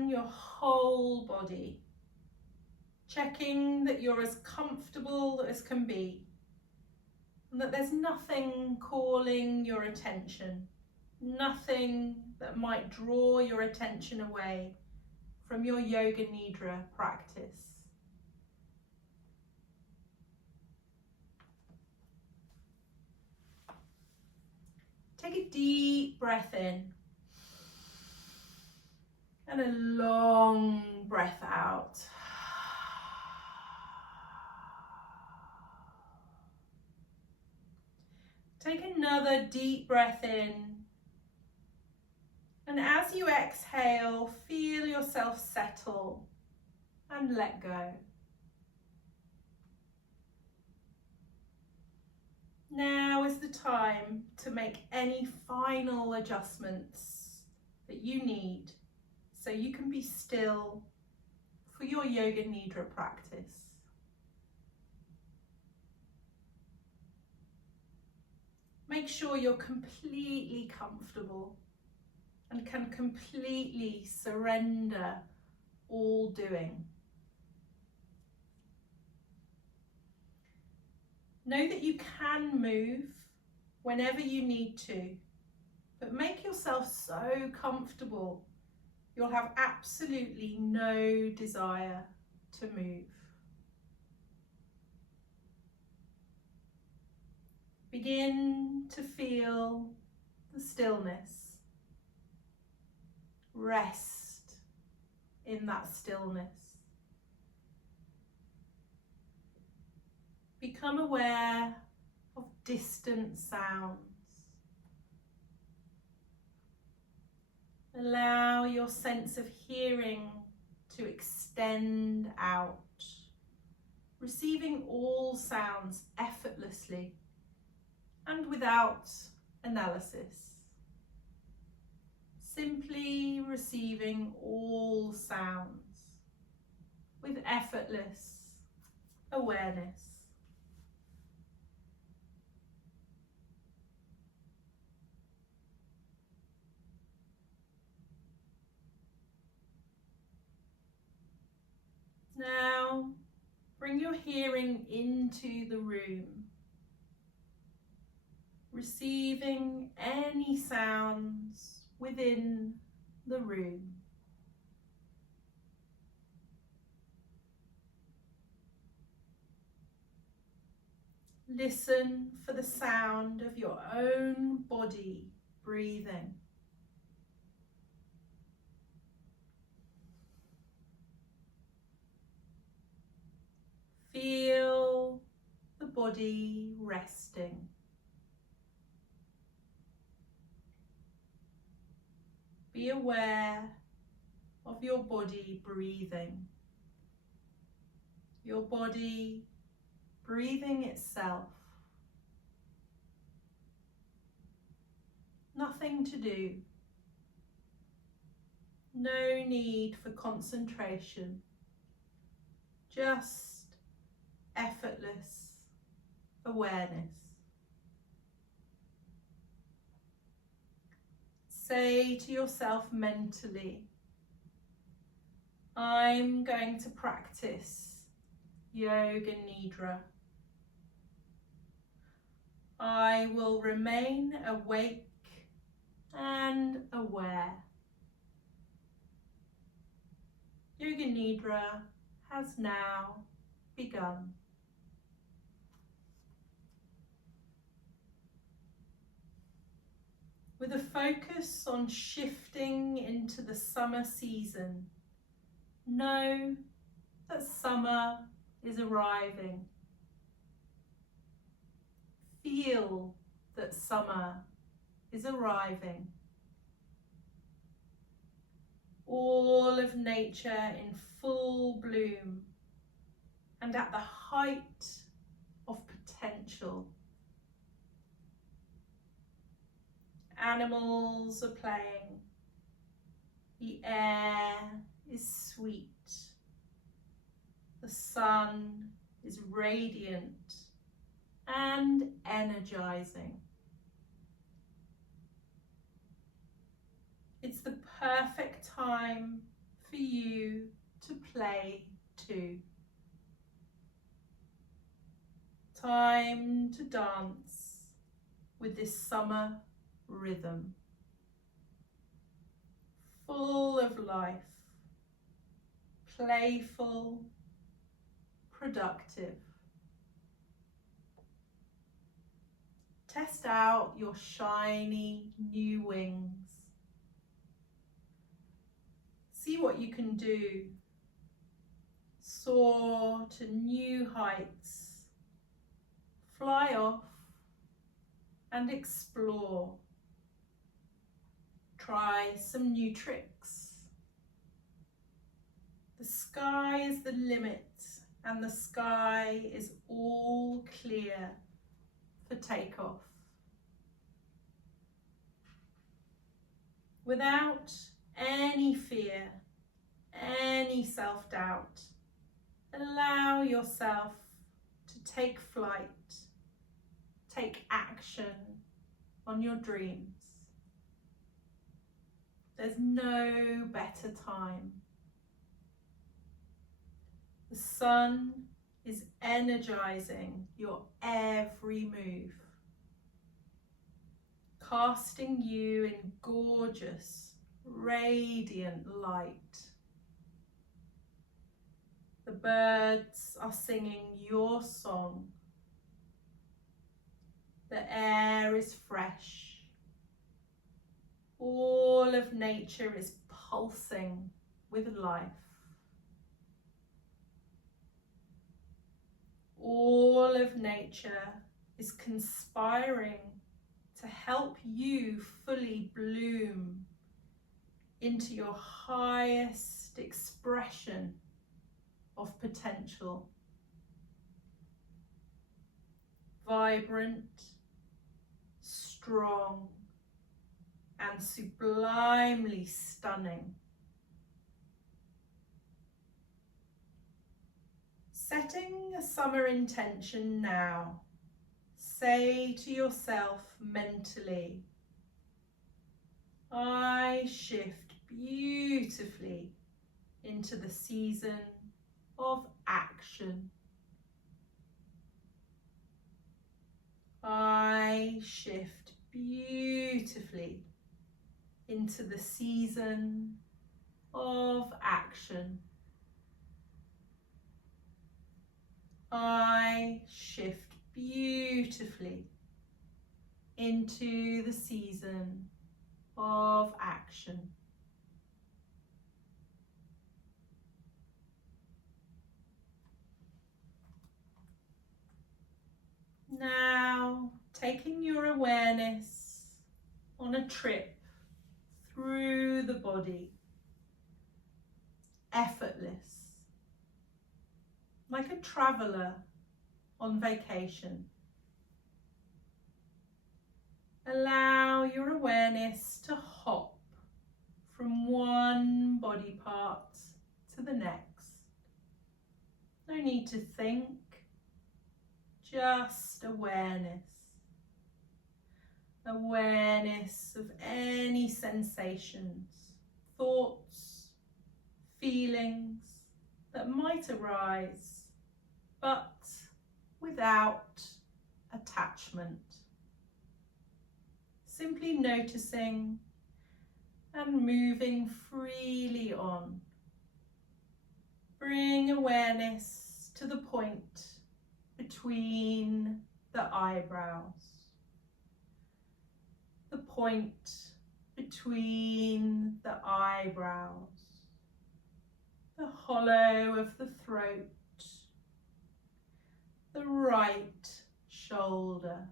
scan your whole body, checking that you're as comfortable as can be and that there's nothing calling your attention, nothing that might draw your attention away from your Yoga Nidra practice. Take a deep breath in and a long breath out. Take another deep breath in, and as you exhale, feel yourself settle and let go. Now is the time to make any final adjustments that you need so you can be still for your Yoga Nidra practice. Make sure you're completely comfortable and can completely surrender all doing. Know that you can move whenever you need to, but make yourself so comfortable you'll have absolutely no desire to move. Begin to feel the stillness. Rest in that stillness. Become aware of distant sounds. Allow your sense of hearing to extend out, receiving all sounds effortlessly and without analysis. Simply receiving all sounds with effortless awareness. Now, bring your hearing into the room, receiving any sounds within the room. Listen for the sound of your own body breathing. Feel the body resting. Be aware of your body breathing. Your body breathing itself. Nothing to do. No need for concentration. Just effortless awareness. Say to yourself mentally, I'm going to practice Yoga Nidra. I will remain awake and aware. Yoga Nidra has now begun. With a focus on shifting into the summer season, know that summer is arriving. Feel that summer is arriving. All of nature in full bloom and at the height of potential. Animals are playing. The air is sweet. The sun is radiant and energizing. It's the perfect time for you to play to. Time to dance with this summer rhythm, full of life, playful, productive. Test out your shiny new wings. See what you can do. Soar to new heights. Fly off and explore. Try some new tricks. The sky is the limit, and the sky is all clear for takeoff. Without any fear, any self-doubt, allow yourself to take flight, take action on your dreams. There's no better time. The sun is energizing your every move, casting you in gorgeous, radiant light. The birds are singing your song. The air is fresh. All of nature is pulsing with life. All of nature is conspiring to help you fully bloom into your highest expression of potential. Vibrant, strong, and sublimely stunning. Setting a summer intention now, say to yourself mentally, I shift beautifully into the season of action. I shift beautifully into the season of action. I shift beautifully into the season of action. Now, taking your awareness on a trip through the body, effortless, like a traveller on vacation. Allow your awareness to hop from one body part to the next. No need to think, just awareness. Awareness of any sensations, thoughts, feelings that might arise, but without attachment. Simply noticing and moving freely on. Bring awareness to the point between the eyebrows, the point between the eyebrows, the hollow of the throat, the right shoulder,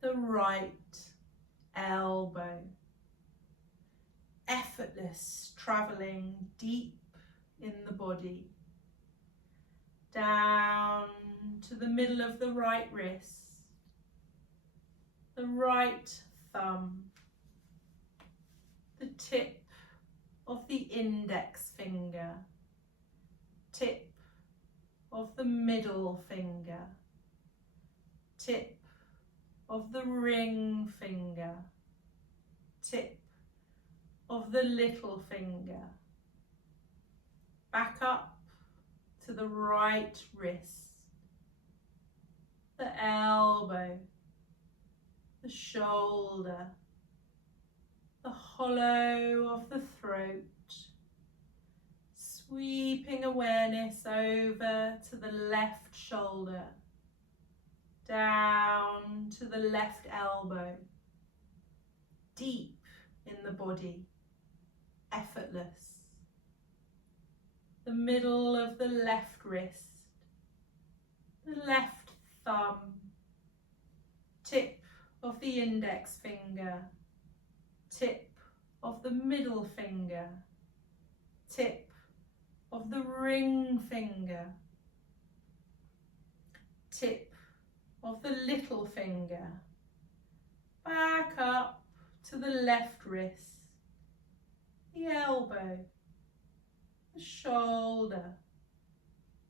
the right elbow. Effortless, travelling deep in the body, down to the middle of the right wrist, the right thumb, the tip of the index finger, tip of the middle finger, tip of the ring finger, tip of the little finger. Back up to the right wrist, the elbow, the shoulder, the hollow of the throat, sweeping awareness over to the left shoulder, down to the left elbow, deep in the body, effortless. The middle of the left wrist, the left thumb, tip of the index finger, tip of the middle finger, tip of the ring finger, tip of the little finger, back up to the left wrist, the elbow, the shoulder,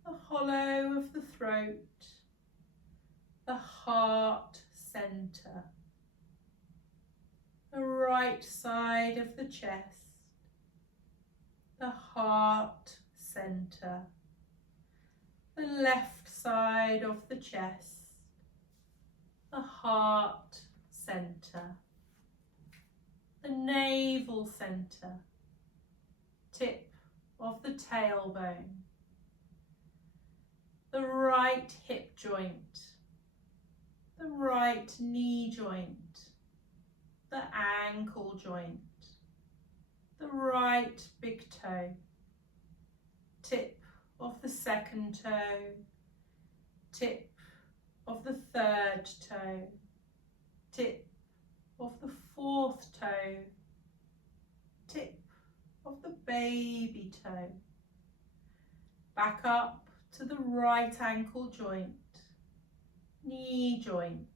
the hollow of the throat, the heart center, the right side of the chest, the heart center, the left side of the chest, the heart center, the navel center, tip of the tailbone, the right hip joint, the right knee joint, the ankle joint, the right big toe, tip of the second toe, tip of the third toe, tip of the fourth toe, tip of the baby toe. Back up to the right ankle joint, knee joint,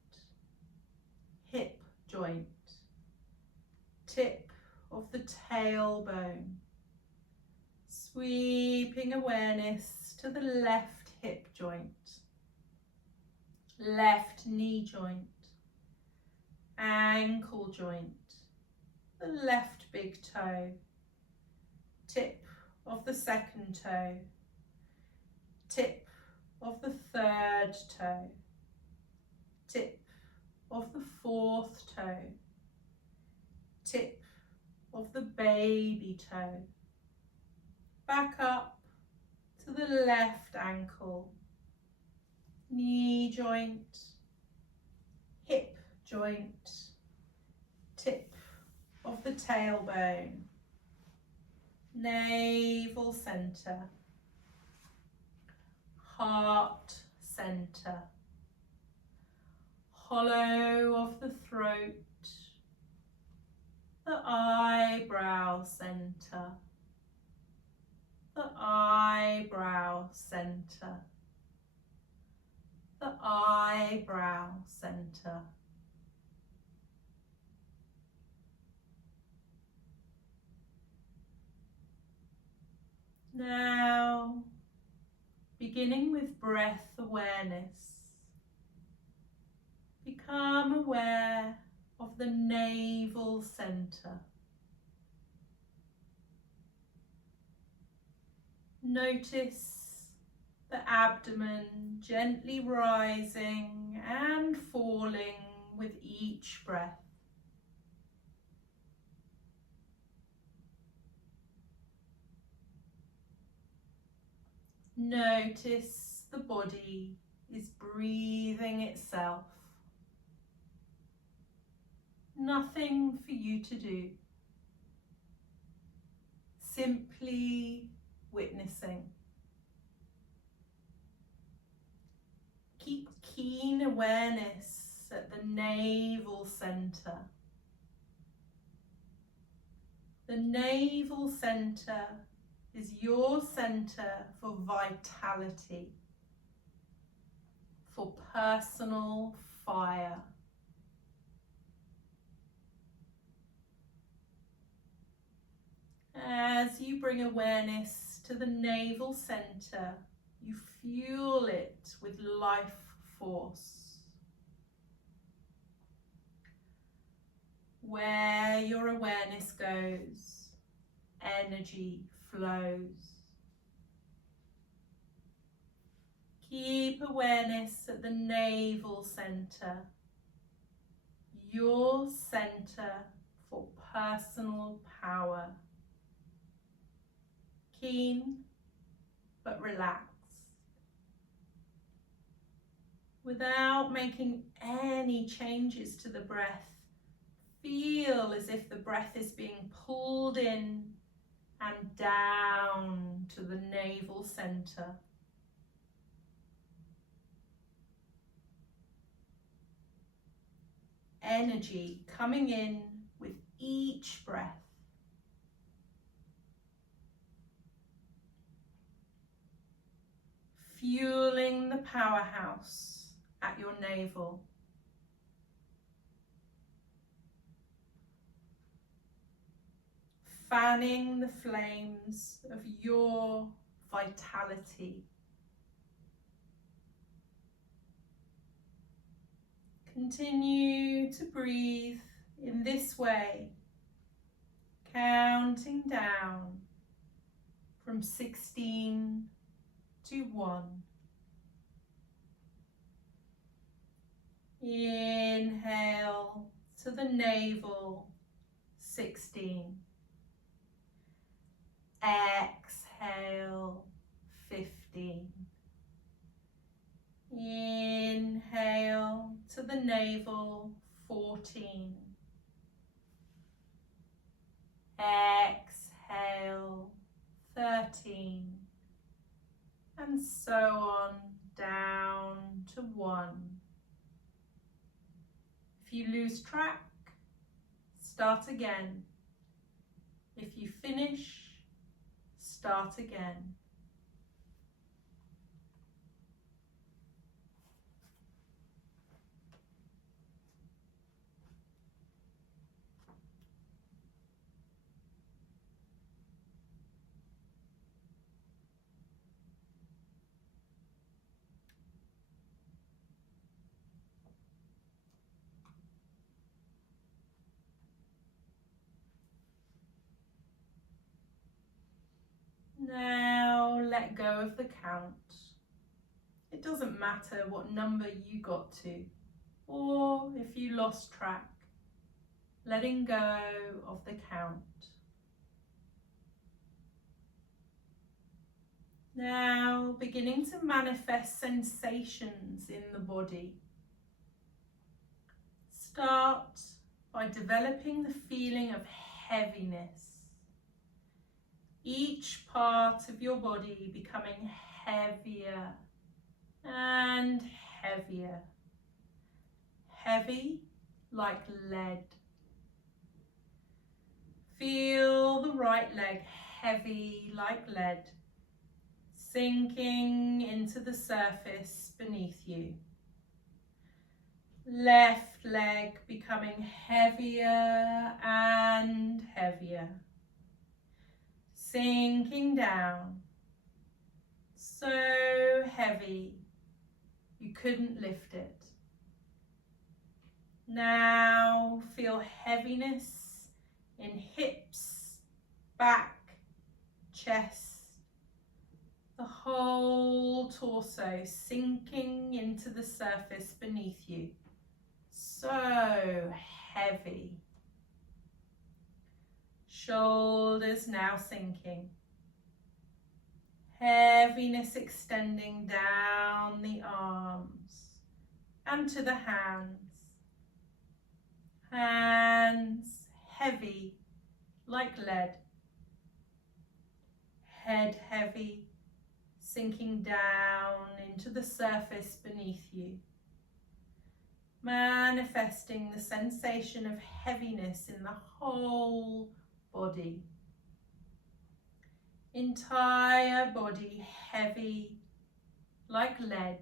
hip joint, tip of the tailbone, sweeping awareness to the left hip joint, left knee joint, ankle joint, the left big toe, tip of the second toe, tip of the third toe, tip of the fourth toe, tip of the baby toe. Back up to the left ankle, knee joint, hip joint, tip of the tailbone, navel center, heart center, hollow of the throat, the eyebrow center, the eyebrow center, the eyebrow center. Now, beginning with breath awareness, become aware of the navel center. Notice the abdomen gently rising and falling with each breath. Notice the body is breathing itself. Nothing for you to do. Simply witnessing. Keep keen awareness at the navel center. The navel center is your center for vitality, for personal fire. As you bring awareness to the navel center, you fuel it with life force. Where your awareness goes, energy flows. Keep awareness at the navel center, your center for personal power. Keen but relaxed. Without making any changes to the breath, feel as if the breath is being pulled in and down to the navel center. Energy coming in with each breath. Fueling the powerhouse at your navel. Fanning the flames of your vitality. Continue to breathe in this way, counting down from 16 to 1. Inhale to the navel, 16. Exhale, 15. Inhale to the navel, 14. Exhale, 13. And so on down to 1. If you lose track, start again. If you finish, start again. Now let go of the count. It doesn't matter what number you got to, or if you lost track. Letting go of the count. Now beginning to manifest sensations in the body. Start by developing the feeling of heaviness. Each part of your body becoming heavier and heavier. Heavy like lead. Feel the right leg heavy like lead, sinking into the surface beneath you. Left leg becoming heavier and heavier, sinking down, so heavy you couldn't lift it. Now feel heaviness in hips, back, chest, the whole torso sinking into the surface beneath you. So heavy. Shoulders now sinking. Heaviness extending down the arms and to the hands. Hands heavy like lead. Head heavy, sinking down into the surface beneath you. Manifesting the sensation of heaviness in the whole body. Entire body heavy like lead.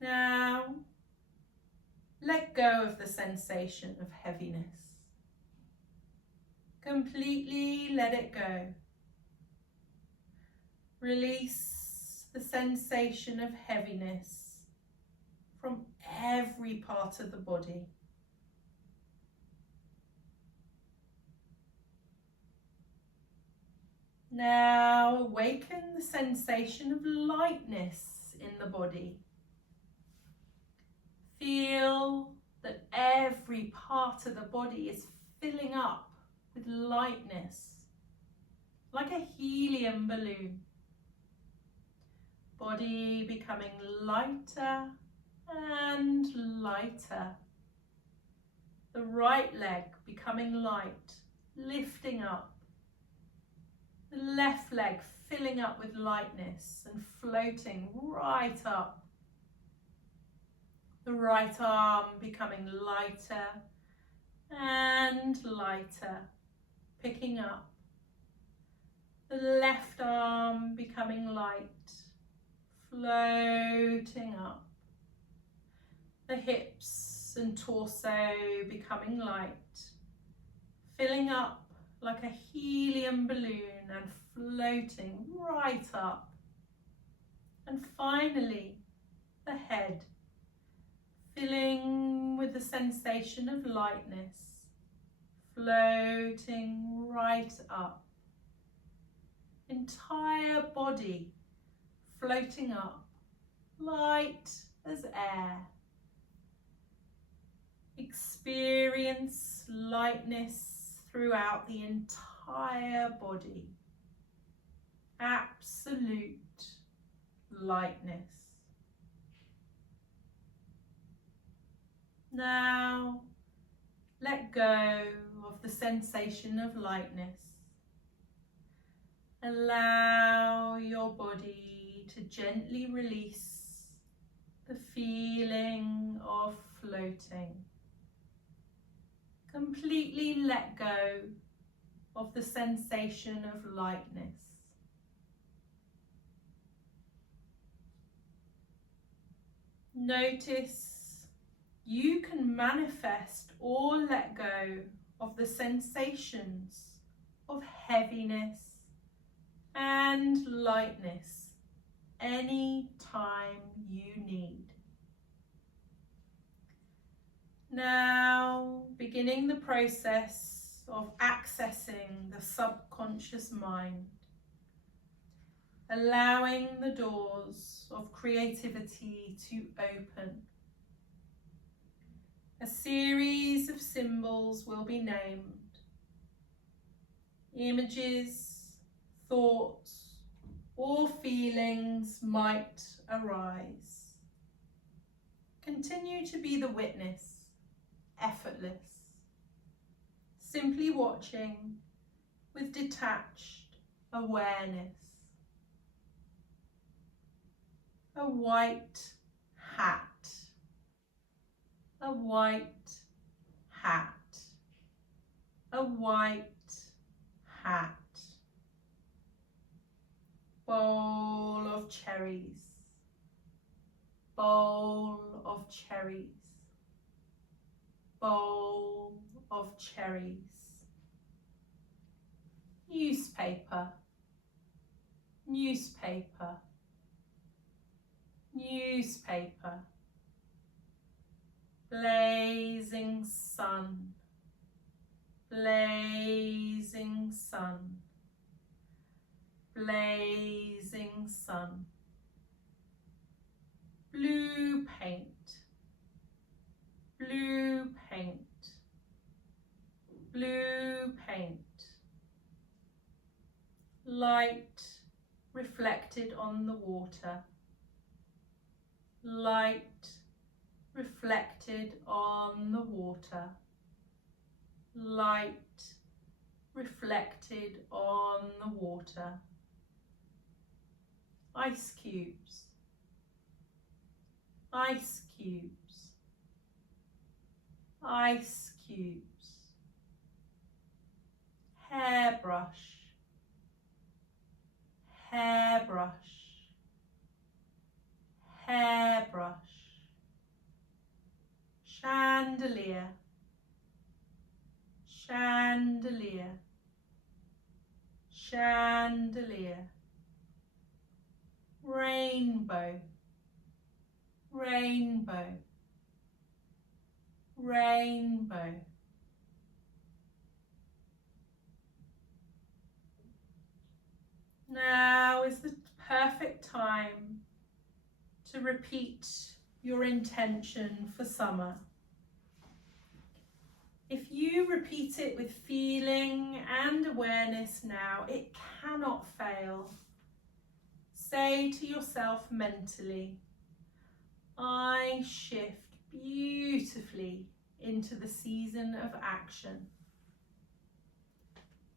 Now, let go of the sensation of heaviness. Completely let it go. Release the sensation of heaviness from every part of the body. Now awaken the sensation of lightness in the body. Feel that every part of the body is filling up with lightness, like a helium balloon. Body becoming lighter and lighter. The right leg becoming light, lifting up. The left leg filling up with lightness and floating right up. The right arm becoming lighter and lighter, picking up. The left arm becoming light, floating up. The hips and torso becoming light, filling up like a helium balloon and floating right up. And finally, the head, filling with the sensation of lightness, floating right up. Entire body floating up, light as air. Experience lightness throughout the entire body. Absolute lightness. Now, let go of the sensation of lightness. Allow your body to gently release the feeling of floating. Completely let go of the sensation of lightness. Notice you can manifest or let go of the sensations of heaviness and lightness any time you need. Now, beginning the process of accessing the subconscious mind, allowing the doors of creativity to open. A series of symbols will be named. Images, thoughts, or feelings might arise. Continue to be the witness, effortless, simply watching with detached awareness. A white hat, a white hat, a white hat. Bowl of cherries, bowl of cherries, bowl of cherries. Newspaper, newspaper, newspaper. Blazing sun, blazing sun, blazing sun. Blue paint, blue paint, blue paint. Light reflected on the water, light reflected on the water, light reflected on the water. Ice cubes, ice cubes, ice cubes. Hairbrush, hairbrush, hairbrush. Chandelier, chandelier, chandelier. Rainbow, rainbow, rainbow. Now is the perfect time to repeat your intention for summer. If you repeat it with feeling and awareness now, it cannot fail. Say to yourself mentally, I shift beautifully into the season of action.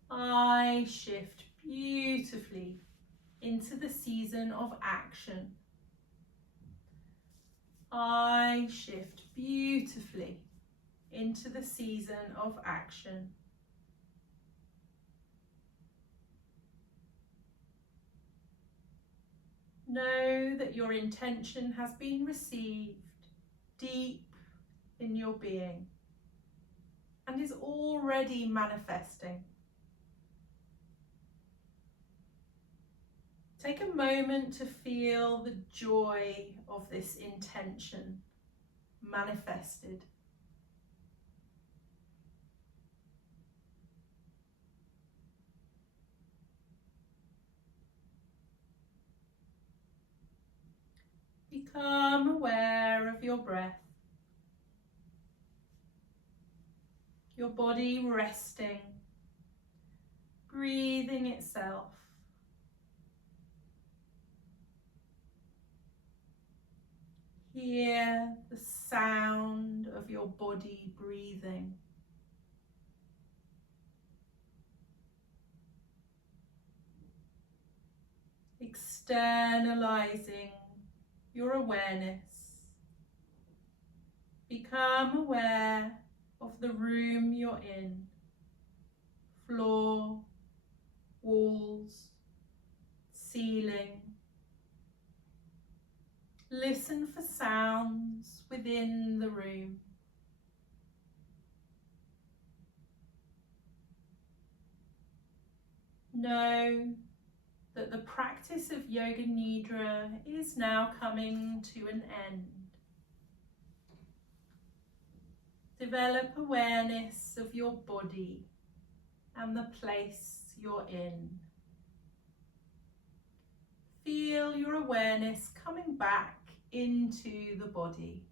I shift beautifully into the season of action. I shift beautifully into the season of action. Know that your intention has been received deep in your being and is already manifesting. Take a moment to feel the joy of this intention manifested. Become aware of your breath, your body resting, breathing itself. Hear the sound of your body breathing. Externalizing your awareness. Become aware of the room you're in, floor, walls, ceiling. Listen for sounds within the room. Know that the practice of Yoga Nidra is now coming to an end. Develop awareness of your body and the place you're in. Feel your awareness coming back into the body.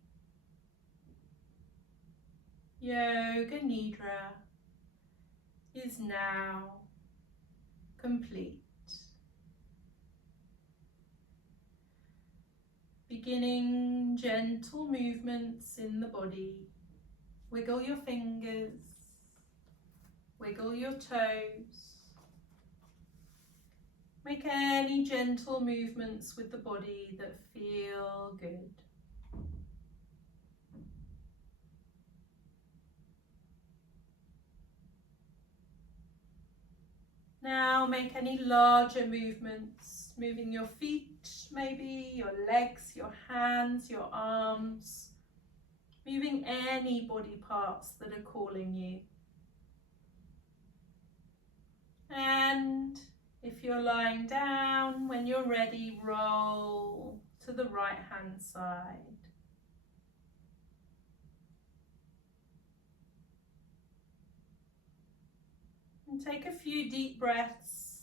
Yoga Nidra is now complete. Beginning gentle movements in the body. Wiggle your fingers, wiggle your toes. Make any gentle movements with the body that feel good. Now make any larger movements, moving your feet, maybe your legs, your hands, your arms, moving any body parts that are calling you. And if you're lying down, when you're ready, roll to the right hand side. And take a few deep breaths,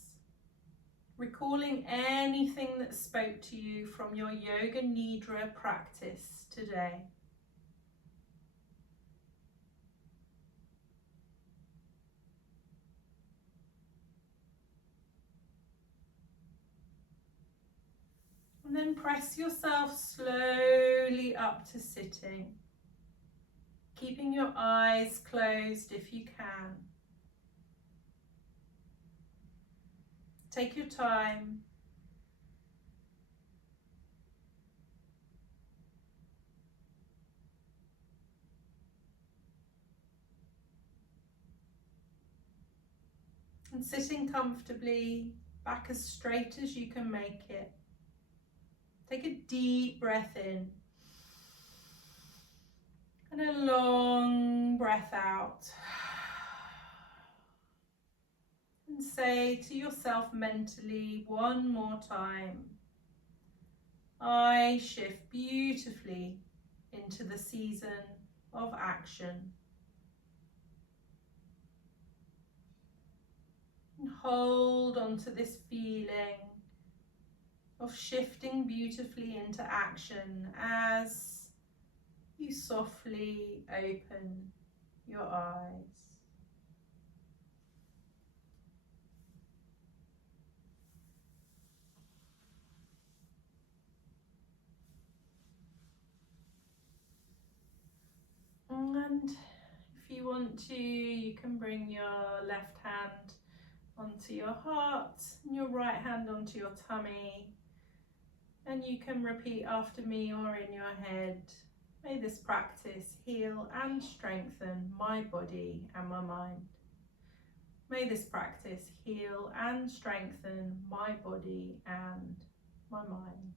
recalling anything that spoke to you from your Yoga Nidra practice today. And then press yourself slowly up to sitting, keeping your eyes closed if you can. Take your time. And sitting comfortably, back as straight as you can make it. Take a deep breath in and a long breath out. And say to yourself mentally one more time, I shift beautifully into the season of action. And hold on to this feeling of shifting beautifully into action as you softly open your eyes. And if you want to, you can bring your left hand onto your heart and your right hand onto your tummy. And you can repeat after me or in your head. May this practice heal and strengthen my body and my mind. May this practice heal and strengthen my body and my mind.